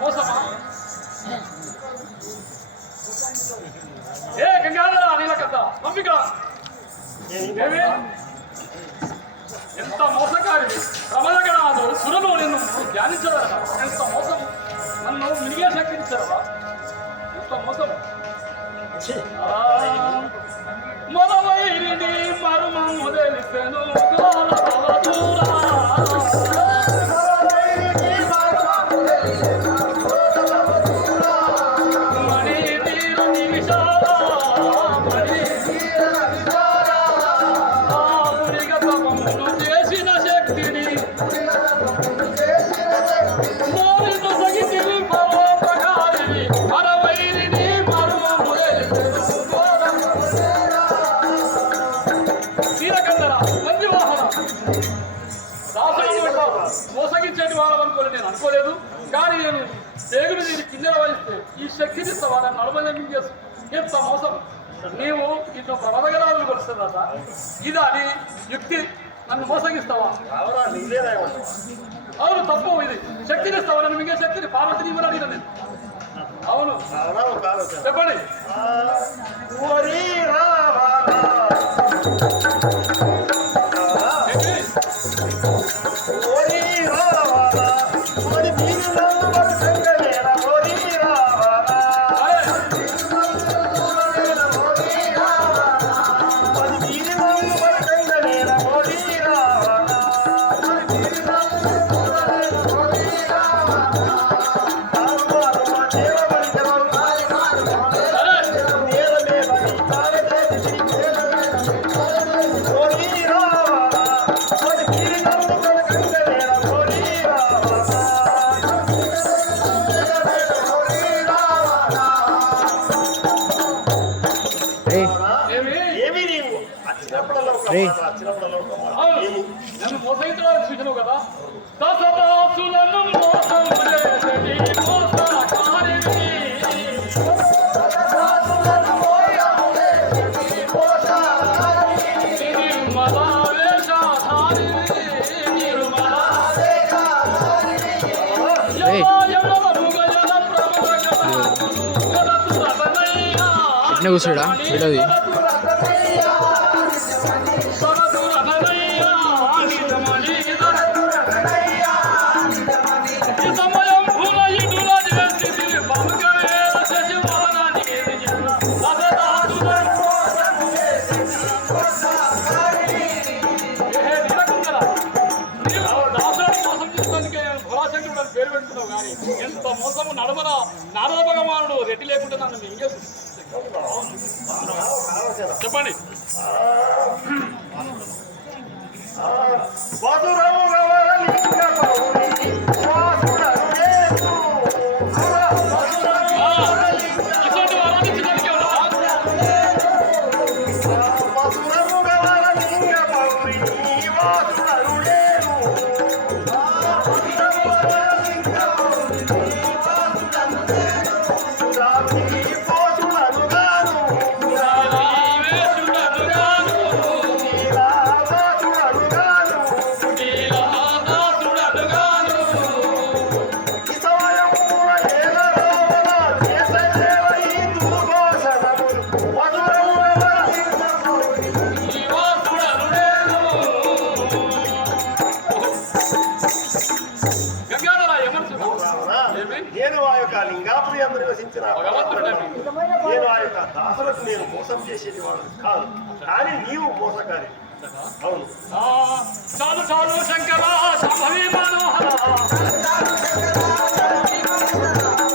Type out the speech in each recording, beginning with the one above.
మోసమా? ఏ గంగాధర అనిల కథ పంపిక ఎంత మోసకారి ప్రబలగణాలు సురలు నిన్ను ధ్యానించదరా? ఎంత మోసం! నన్ను మినిగే శక్తించారా? ఎంత మోసం! మొదలైంది మర్మం మొదలిసెను మోసగించేటి వాళ్ళనుకోలేదు, నేను అనుకోలేదు. కానీ నేను దేవుని నేను కింద వహిస్తే ఈ శక్తిని ఇస్తావా? నన్ను నడవజంగం చేసు. ఎంత మోసం! నీవు ఇట్లా ప్రబలగరాలను కొలుస్తుందట, ఇది అది యుక్తి. నన్ను మోసగిస్తావా? అవును, తప్పు. ఇది శక్తిని ఇస్తావా? నన్ను మింగే శక్తిని పార్వతిని కూడా అడిగిన నేను. అవును, చెప్పండి. నన్ను మోసగించడానికి సూచన కదా. దశదాసులను మోసం చేసటి మోసకారివి, నిర్మల వేషధారివి, నిర్మల కూర్చోడా విడది ఎంత మోసము! నడమన నారద భగవానుడు రెడ్డి లేకుండా నన్ను మింగేసు. చెప్పండి. నేను ఆ యొక్క లింగాపురి అందరూ నివసించిన నేను ఆ యొక్క దాసులకు నేను మోసం చేసేది వాడు కాదు, కానీ నీవు మోసకారి. అవును. చాలు చాలు శంకర సంభవి మనోహర,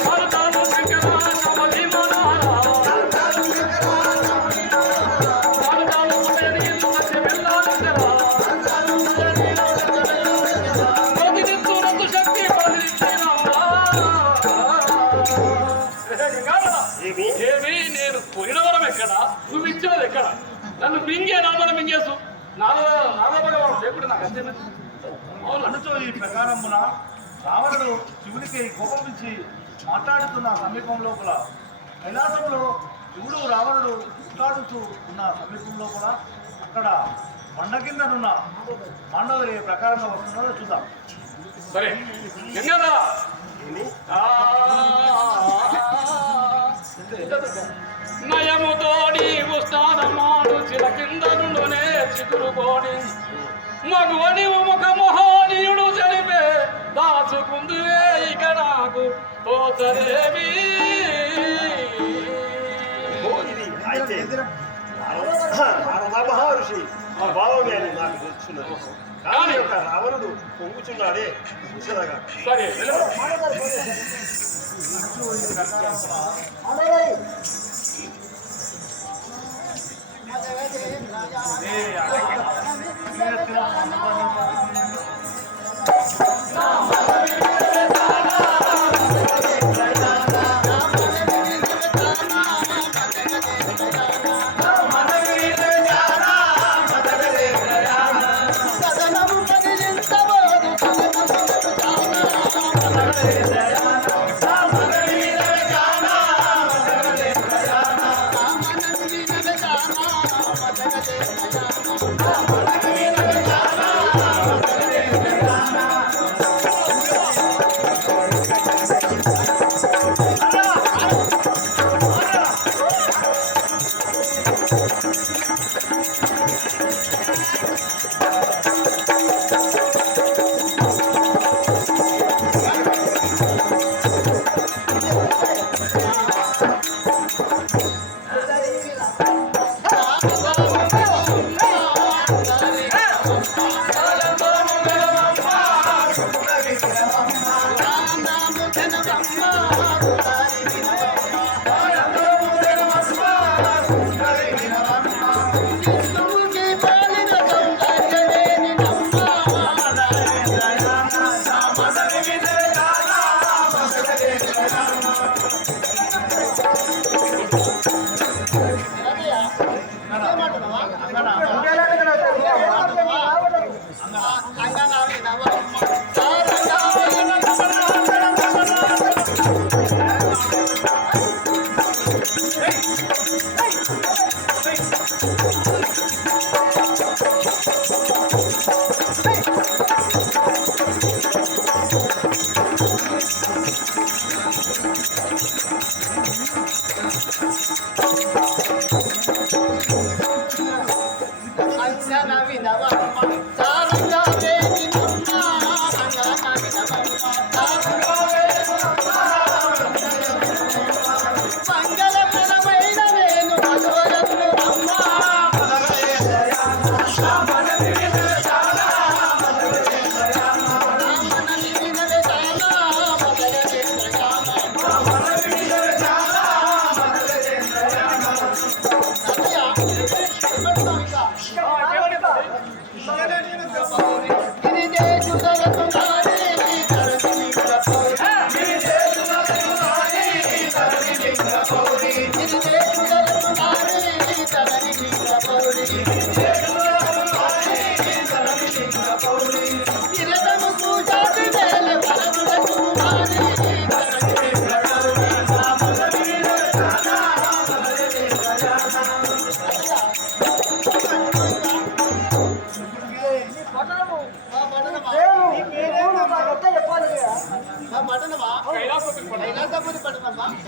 చాలు చాలు శంకర సంభవి మనోహర, చాలు చాలు మధ్య వెళ్ళాలందర ప్రతినిత్తునందు శక్తి ఏమి నేను పోయిన వరం ఎక్కడ, నువ్వు ఇచ్చినది ఎక్కడ? నన్ను మింగే నామన మింగేసు. నాదభగవాడు లేకుండా నాకు అంతే. అవును అనుచో ఈ ప్రకారమున రావణుడు శివునికి కోపం నుంచి మాట్లాడుతున్న సమీపం లోపల కైలాసంలో శివుడు రావణుడు మాట్లాడుతూ ఉన్న సమీపం లోపల అక్కడ బండ కిందనున్న పాండవులు ఏ ప్రకారంగా వస్తున్నారో చూద్దాం. సరే గంగాధర, ఏమి? నయముతో నీవు స్నానమాడు చిలకింద నుండునే చిగురుకోని మగువని ముఖ మోహనీయుడు జరిపే దాచుకుందువే ఇక నాకు తోచదేవి. ఓ, ఇది అయితే నారద మహర్షి ఆ భావమే అని నాకు తెలుసున్నది. కానీ ఒక రావణుడు పొంగుచున్నాడే చూసేదాకా. సరే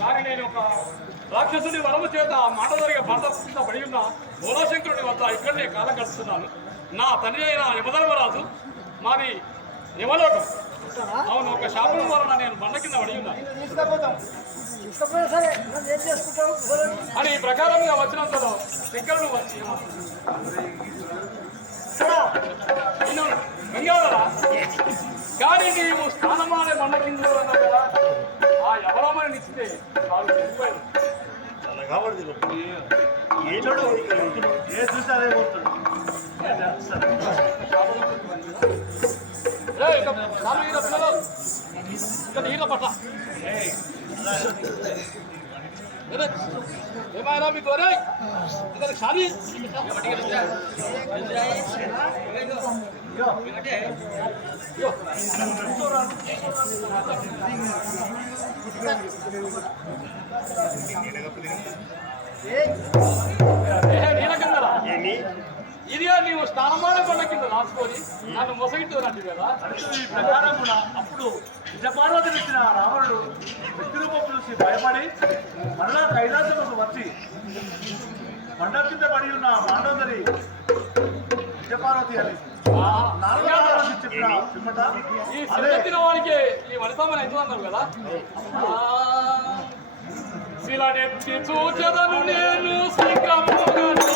కానీ నేను ఒక రాక్షసుని వరము చేత మాటదరిగా భర్త పడి ఉన్న మూలశంకరుని వద్ద ఇక్కడనే కాలం గడుస్తున్నాను. నా తండ్రి అయిన యమధర్మరాజు మాది యమలోకం. అవును, ఒక శాపం వలన నేను బండ కింద పడి ఉన్నాను అని ఈ ప్రకారంగా వచ్చినంతలో శంకరుడు వచ్చి గంగాధరా, కానీ నీవు స్నానమానే బండ కింద ఉన్నావు కదా, ఆ యవరామని నిచ్చితే వాళ్ళు చనిపోయారు. ఏ చూసారే పోతాడు నీళ్ళ పట్ల ఏమైనా మీకు షాది నీలకందరా, ఇదిగా నీవు స్నానమాన కొండ కింద రాసుకొని నన్ను మొసగిట్టు రండి కదా. ఈ ప్రకారమున అప్పుడు నిజపార్వతినిచ్చిన రావణుడు విగ్రహం చూసి భయపడి మరలా కైలాసముకు వచ్చి మండ కింద పడి ఉన్న మాండోదరి నిజపార్వతి అని చెప్పిన పిమ్మట ఈ సిద్ధతిన వానికి ఈ వనితమని ఎంత అన్నారు కదా శిలనెత్తి చూచెదను నేను శ్రీకమ్మగను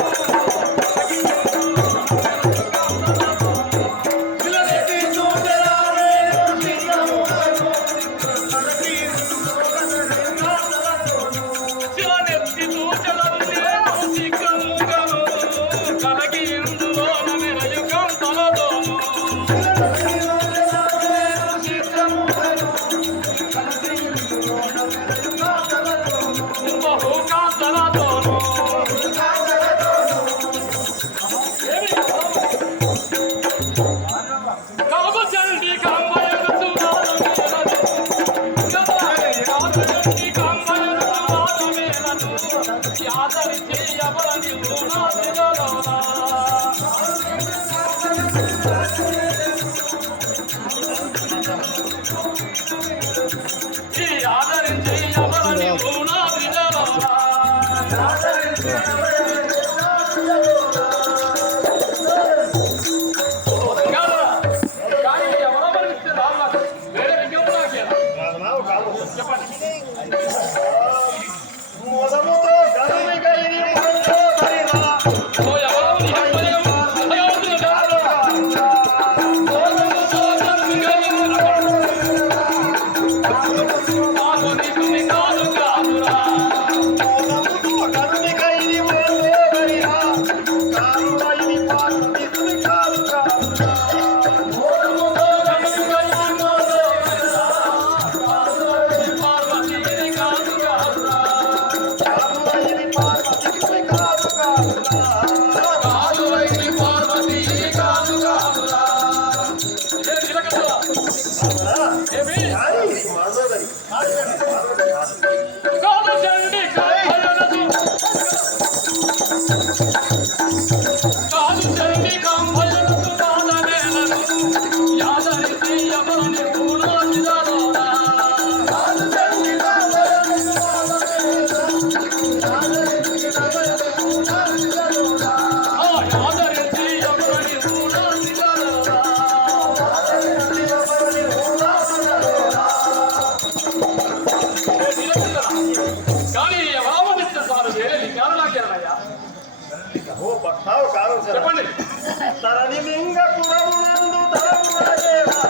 చెప్పండి తరణి లింగపురమునందు తరమునదేవా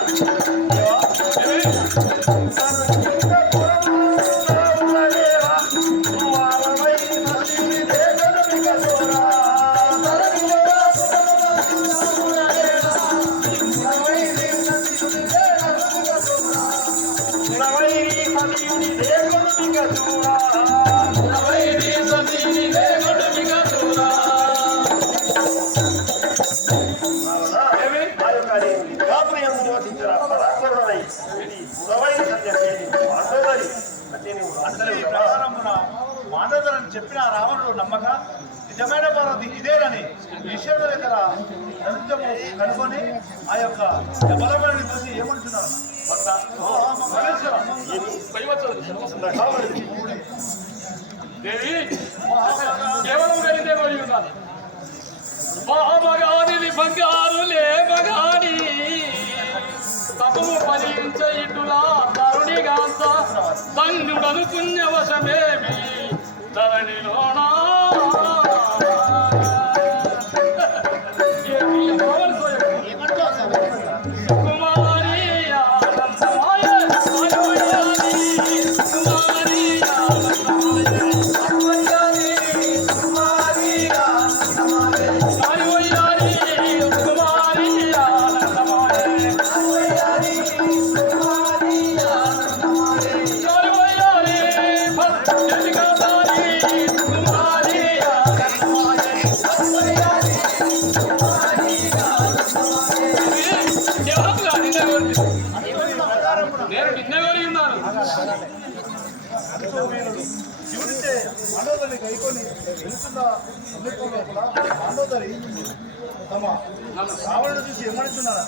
మాండోదరని చెప్పిన రావణుడు నమ్మక నిజమైన పార్వతి ఇదేనని ఈశ్వరుడు దగ్గర నృత్యము కనుగొని ఆ యొక్క బలబలిని చూసి ఏమంటున్నారు దేవి కేవలం వెళ్ళితే పోయి ఉన్నది మగాని బంగారు లేమగాని తపము ఫలించ ఇటులా తరుణిగాంత ధన్యుడను పుణ్యవశమేమి ధరణిలోనా నేను నిన్నగలి ఉన్నాను. శివుడితే మాండోదరిని కైకొని వెళుతున్న సందర్భంలో కూడా మాండోదరి తమ రావణుడు చూసి ఏమనుకున్నారా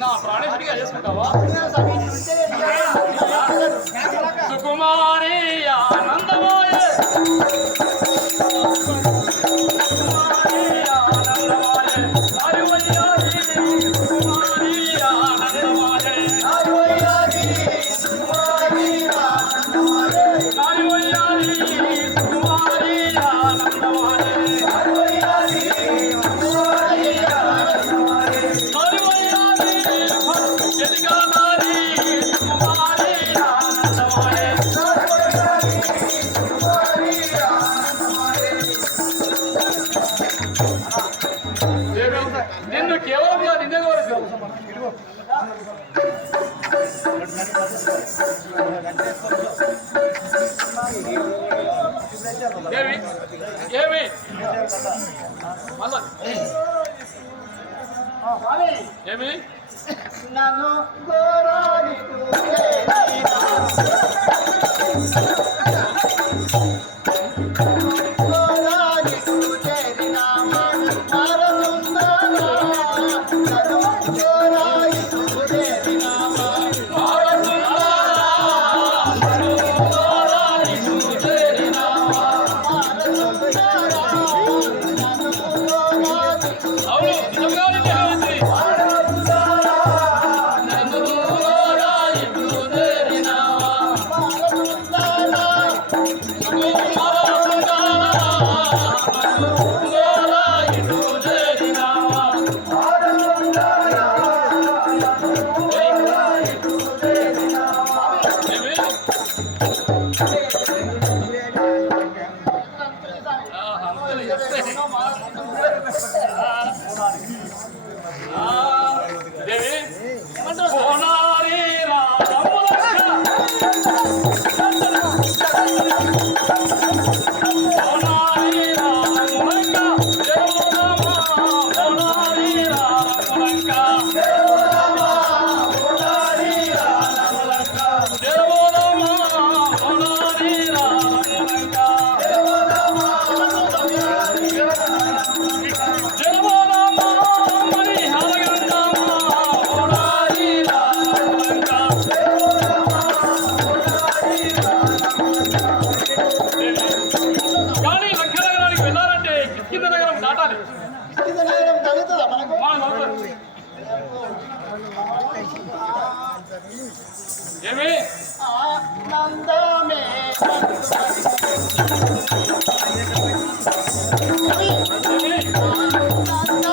నా ప్రాణేశ్వరిగా చేసుకుంటావా? సుకుమారి ఆనందమాయ నిన్ను కేవలంగా నిన్నే ఏమి మళ్ళా ఏమి నన్ను ఏమి ఆనందమే ఏమి